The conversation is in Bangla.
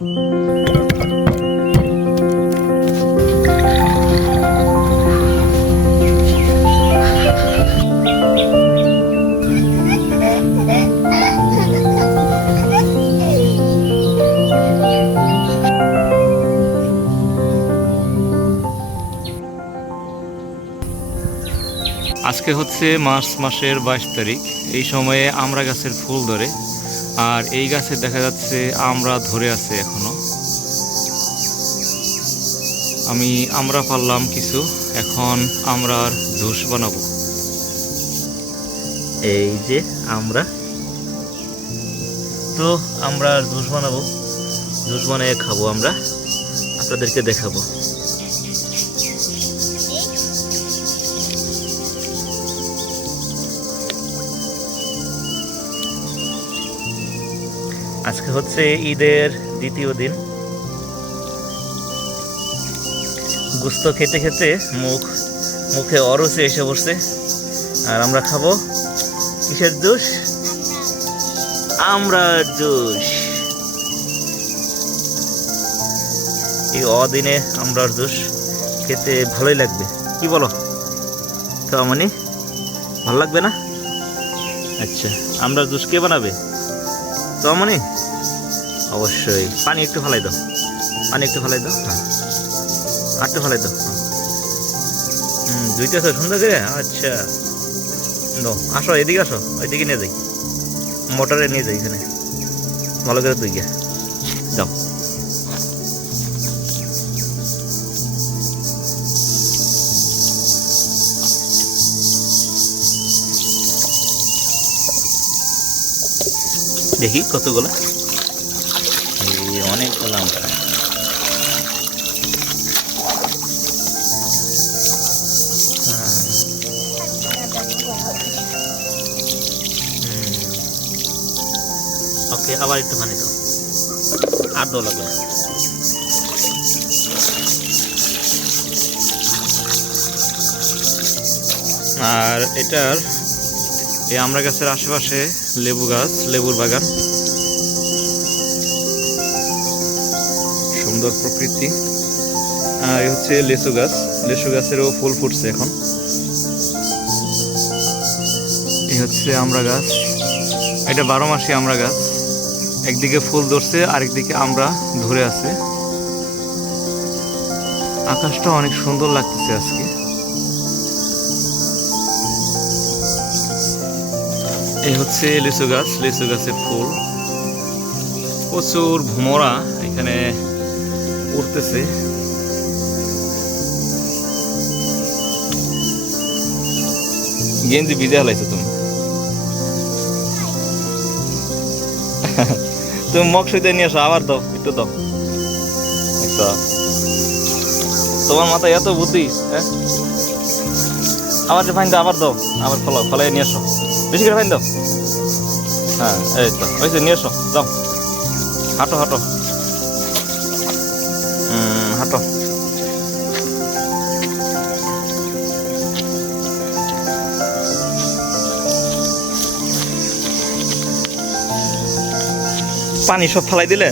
আজকে হচ্ছে মার্চ মাসের 22 তারিখ। এই সময়ে আমড়া গাছের ফুল ধরে, আর এই গাছে দেখা যাচ্ছে আমড়া ধরে আছে এখনো। আমি আমড়া পারলাম কিছু, এখন আমড়ার জুস বানাবো। এই যে আমড়া, তো আমড়ার জুস বানাবো। জুস বানিয়ে খাবো, আমরা আপনাদেরকে দেখাবো। আজকে হচ্ছে ঈদের দ্বিতীয় দিন। গোস্ত খেতে খেতে মুখে অরুচি এসে বসছে, আর আমরা খাবো কিসের জুস? আমড়ার জুস। এই অদিনে আমড়ার জুস খেতে ভালোই লাগবে, কি বলো? তো মানে ভালো লাগবে না? আচ্ছা, আমড়ার জুস কে বানাবে? তো মানে অবশ্যই। পানি একটু ফেলাই দাও, পানি একটু ফেলাই দাও। হ্যাঁ, আর একটু ফেলাই দাও। দুইটা তো সুন্দর করে। আচ্ছা, আসো এদিকে, আসো ওইদিকে নিয়ে যাই, মোটরে নিয়ে যাই, এখানে ভালো করে দুই গিয়ে যাও। দেখি কতগুলা, অনেকগুলো আমরা। ওকে, আবার একটু পানি দাও, আর দাও লাগবে। আর এটার এই আমড়া গাছের আশেপাশে লেবু গাছ, লেবুর বাগান, সুন্দর প্রকৃতি। আর হচ্ছে লেচু গাছ, লেচু গাছেরও ফুল ফুটছে এখন। এই হচ্ছে আমড়া গাছ, এটা 12 মাসি আমড়া গাছ। একদিকে ফুল ধরছে, আরেকদিকে আমড়া ধরে আছে। আকাশটা অনেক সুন্দর লাগতেছে আজকে। এই হচ্ছে লিচু গাছ, লিচু গাছের ফুল। প্রচুর ভোমরা এখানে উঠতেছে। গেঞ্জি ভিজে হালাইছো তুমি। তুমি মগ সইতে নিয়ে আসো, আবার দাও, একটু দাও। আচ্ছা, তোমার মাথায় এত বুদ্ধি, হ্যাঁ? আবার যে ফাইন দাও, আবার দাও, আবার ফলাই নিয়ে আসো, বেশি করে ফাইন দাও। হ্যাঁ, এই তো হয়েছে, নিয়ে আসো, যাও। হাঁটো হাঁটো, হাঁটো। পানি সব ফেলাই দিলে।